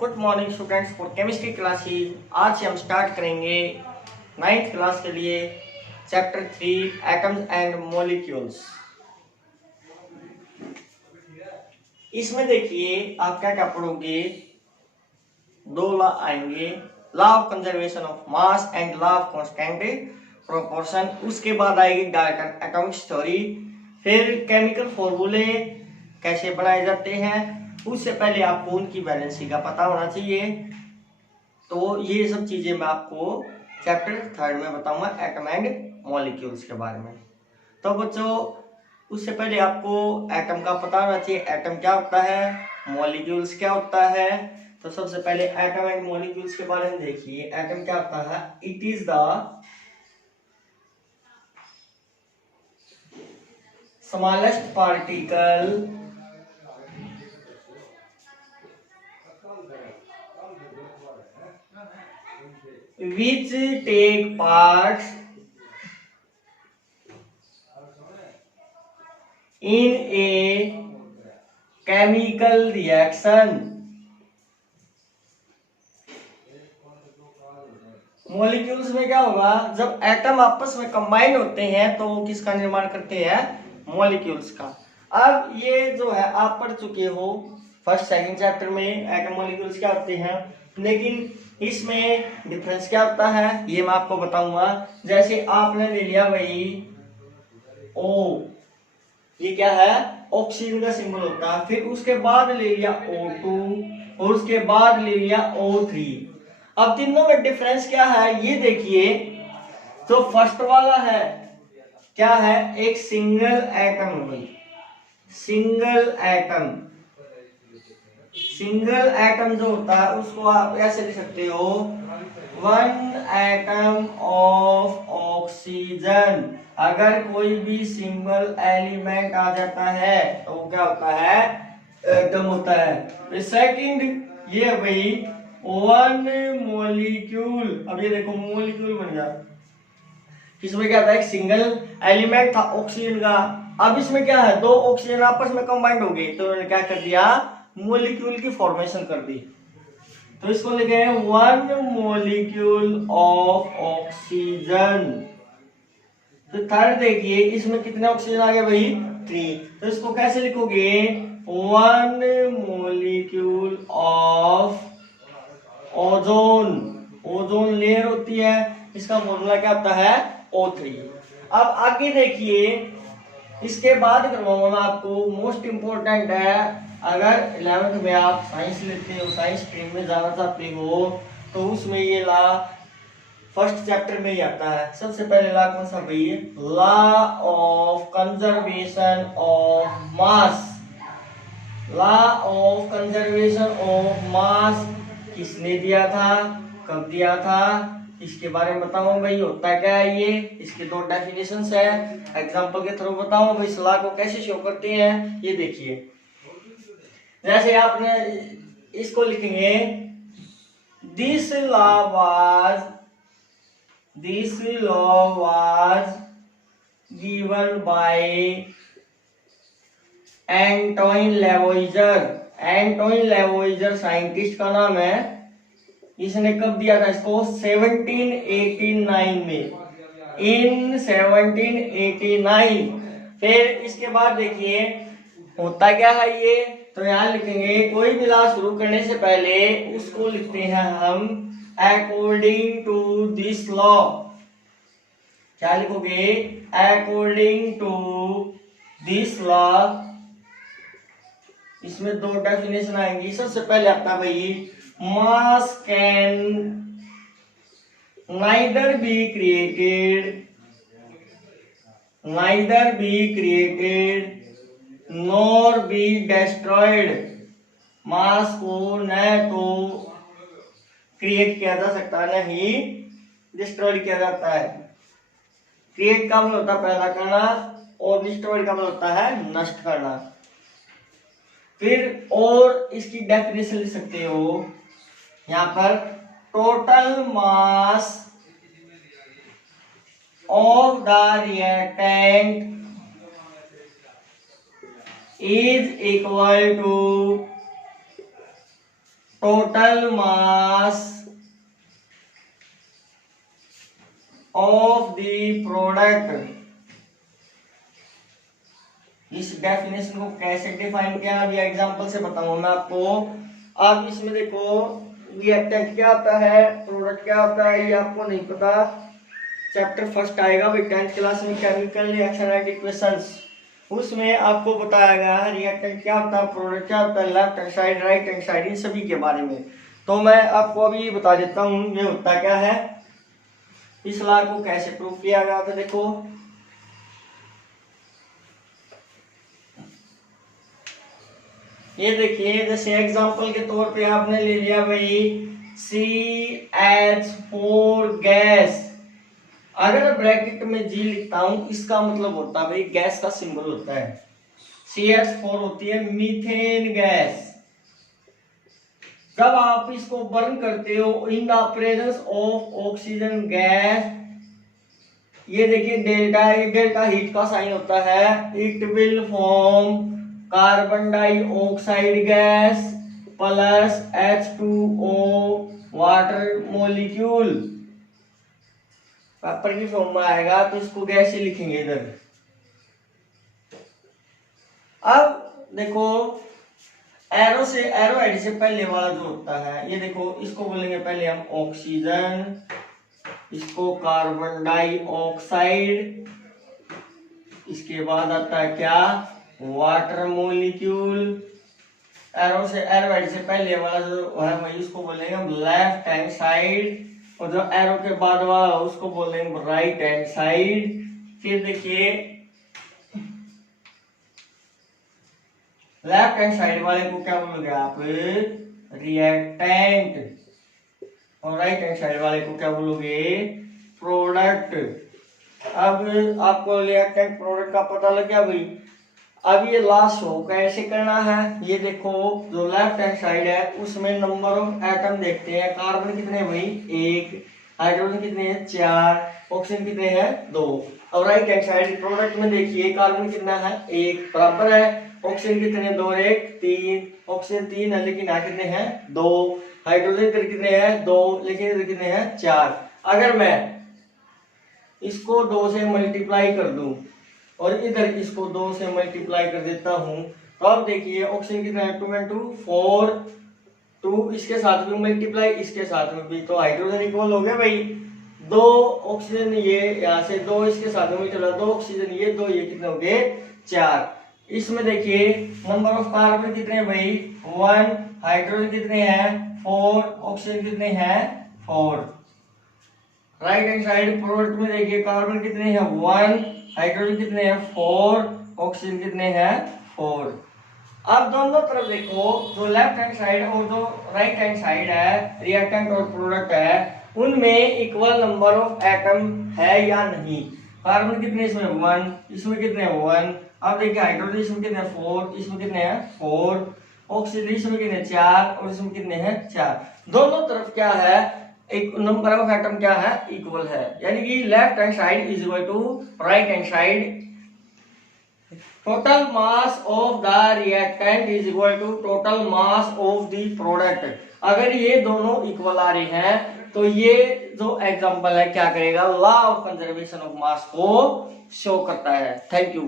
Good morning students for chemistry classes. आज से हम स्टार्ट करेंगे 9th क्लास के लिए चैप्टर 3 एटम्स एंड मॉलिक्यूल्स। इसमें देखिए आप क्या क्या पढ़ोगे। दो लॉ आएंगे, law of conservation of mass and law of constant proportion. उसके बाद आएगी डाल्टन एटॉमिक थ्योरी, फिर केमिकल फॉर्मूले कैसे बनाए जाते हैं। उससे पहले आपको उनकी वैलेंसी का पता होना चाहिए। तो ये सब चीजें मैं आपको चैप्टर 3 में बताऊंगा, एटम एंड मॉलिक्यूल्स के बारे में। तो बच्चों उससे पहले आपको एटम का पता होना चाहिए, एटम क्या होता है, मॉलिक्यूल्स क्या होता है। तो सबसे पहले एटम एंड मॉलिक्यूल्स के बारे में देखिए। एटम क्या होता है? It is the smallest particle which take part in a chemical reaction। Molecules में क्या होगा, जब एटम आपस में कंबाइन होते हैं तो वो किसका निर्माण करते हैं? मॉलिक्यूल्स का। अब ये जो है आप पढ़ चुके हो फर्स्ट सेकंड चैप्टर में एटम मॉलिक्यूल्स क्या होते हैं, लेकिन इसमें डिफरेंस क्या होता है ये मैं आपको बताऊंगा। जैसे आपने ले लिया भाई ओ, ये क्या है? ऑक्सीजन का सिंबल होता है। फिर उसके बाद ले लिया O2 और उसके बाद ले लिया O3। अब तीनों में डिफरेंस क्या है ये देखिए। जो फर्स्ट वाला है क्या है? एक single atom. Single atom, single atom जो होता है उसको आप ऐसे लिख सकते हो, वन एटम ऑफ ऑक्सीजन। अगर कोई भी सिंगल एलिमेंट आ जाता है तो वो क्या होता है? एटम होता है। सेकंड ये भाई वन मॉलिक्यूल। अब ये देखो मॉलिक्यूल बन गया। इसमें क्या था? एक सिंगल एलिमेंट था ऑक्सीजन का। अब इसमें क्या है? दो ऑक्सीजन आपस में कंबाइंड हो गई तो उन्होंने क्या कर दिया? मॉलिक्यूल की फॉर्मेशन कर दी। तो इसको लिखे वन मॉलिक्यूल ऑफ ऑक्सीजन। तो थर्ड देखिए इसमें कितने ऑक्सीजन आ गए भाई? 3। तो इसको कैसे लिखोगे? One molecule of ozone. Ozone layer होती है, इसका फॉर्मूला क्या होता है? O3। अब आगे देखिए, इसके बाद करवाऊंगा मैं आपको, मोस्ट इंपोर्टेंट है। अगर 11th में आप साइंस लेते हो, साइंस स्ट्रीम में जाना चाहते हो तो उसमें ये लॉ फर्स्ट चैप्टर में ही आता है। सबसे पहले लॉ कौन सा भाई? Law of conservation of mass. Law of conservation of mass किसने दिया था, कब दिया था, इसके बारे में बताऊं भाई होता क्या है ये। इसके दो डेफिनेशंस है, एग्जांपल के थ्रू बताऊं भाई इस लॉ को कैसे शो करते हैं। ये देखिए, जैसे आपने इसको लिखेंगे, this law was given by Antoine Lavoisier. Antoine Lavoisier scientist का नाम है। इसने कब दिया था इसको? 1789 में, इन 1789। फिर इसके बाद देखिए होता क्या है ये, तो यहाँ लिखेंगे कोई भी लॉ शुरू करने से पहले उसको लिखते हैं हम अकॉर्डिंग टू दिस लॉ। क्या लिखोगे? According to this law. इसमें दो डेफिनेशन आएंगी। सबसे पहले आता है भाई, mass can neither be created nor be destroyed. Mass को न तो क्रिएट किया जा सकता है न ही डिस्ट्रॉय किया जाता है। क्रिएट का मतलब होता है पैदा करना और डिस्ट्रॉय का मतलब होता है नष्ट करना। फिर और इसकी डेफिनेशन लिख सकते हो यहां पर, total mass of the reactant is equal to total mass of the product. इस डेफिनेशन को कैसे डिफाइन किया, अभी एग्जांपल से बताऊंगा मैं आपको। अब इसमें देखो रिएक्टेंट क्या होता है, प्रोडक्ट क्या होता है, ये आपको नहीं पता, चैप्टर फर्स्ट आएगा भाई 10th क्लास में, केमिकल रिएक्शन एंड इक्वेशंस, उसमें आपको बताया गया है रिएक्टेंट क्या होता है, प्रोडक्ट क्या होता है, left hand side, right hand side, इन सभी के बारे में। तो मैं आपको अभी बता देता हूँ ये होता क्या है, इस लॉ को कैसे प्रूव किया गया था। देखो ये देखिए, जैसे एग्जांपल के तौर पे आपने ले लिया भाई CH4 गैस, अगर ब्रैकेट में G लिखता हूं इसका मतलब होता है भाई गैस का सिंबल होता है, CH4 होती है मीथेन गैस। जब आप इसको बर्न करते हो in the presence of oxygen gas, ये देखिए डेल्टा, ये डेल्टा हीट का साइन होता है, it will form carbon dioxide gas plus H2O water molecule, paper की फॉर्म में आएगा तो इसको गैस ही लिखेंगे इधर। अब देखो एरो से, एरो हेड से पहले वाला जो होता है, ये देखो इसको बोलेंगे पहले हम ऑक्सीजन, इसको कार्बन डाइऑक्साइड, इसके बाद आता है क्या, वाटर मोलिक्यूल। एरो से, एरो हेड से पहले वाला जो है वही उसको बोलेंगे हम लेफ्ट हैंड साइड, और जो एरो के बाद वाला उसको बोलेंगे राइट हैंड साइड। फिर देखिए लेफ्ट हैंड साइड वाले को क्या बोलोगे आप, रिएक्टेंट, और राइट हैंड साइड वाले को क्या बोलोगे, प्रोडक्ट। अब आपको रिएक्टेंट प्रोडक्ट का पता लग गया भाई। अब ये लास्ट शो कैसे करना है, ये देखो जो लेफ्ट हैंड साइड है उसमें नंबर ऑफ एटम देखते हैं, कार्बन कितने हैं भाई 1, हाइड्रोजन कितने हैं 4, ऑक्सीजन कितने हैं 2। और राइट हैंड साइड प्रोडक्ट में देखिए कार्बन कितना है 1 बराबर है, ऑक्सीजन कितने 2 और 1 3, ऑक्सीजन 3 है लेकिन यहाँ कितने हैं 2, हाइड्रोजन कितने हैं 2 लेकिन इधर कितने हैं 4। अगर मैं इसको 2 से मल्टीप्लाई कर दूं और इधर इसको 2 से मल्टीप्लाई कर देता हूं, तो अब देखिए ऑक्सीजन कितना है 2 × 2 4, 2 इसके साथ भी मल्टीप्लाई इसके साथ में भी, तो हाइड्रोजन इक्वल हो गया भाई 2 ऑक्सीजन, ये यहाँ से 2 इसके साथ में मल्टीप्लाई 2 ऑक्सीजन ये 2, ये कितने हो गए 4। इसमें देखिए नंबर ऑफ कार्बन कितने हैं भाई 1, हाइड्रोजन कितने हैं 4, ऑक्सीजन कितने हैं 4। राइट हैंड साइड प्रोडक्ट में देखिए कार्बन कितने हैं 1, हाइड्रोजन कितने हैं 4, ऑक्सीजन कितने हैं 4। अब दोनों तरफ देखो, जो लेफ्ट हैंड साइड और जो राइट हैंड साइड है, रिएक्टेंट और प्रोडक्ट है, उनमें इक्वल नंबर ऑफ एटम है या नहीं। कार्बन कितने इसमें 1, इसमें कितने 1, अब देखिए हाइड्रोजन इसमें कितने 4, इसमें कितने हैं 4, ऑक्सीजन इसमें कितने 4 और इसमें कितने हैं 4। दोनों तरफ क्या है, एक नंबर ऑफ एटम क्या है इक्वल है, यानी कि left hand side is equal to right hand side. Total mass of the reactant is equal to total mass of the product. अगर ये दोनों इक्वल आ रहे हैं तो ये जो एग्जांपल है क्या करेगा, law of conservation of mass को शो करता है। Thank you.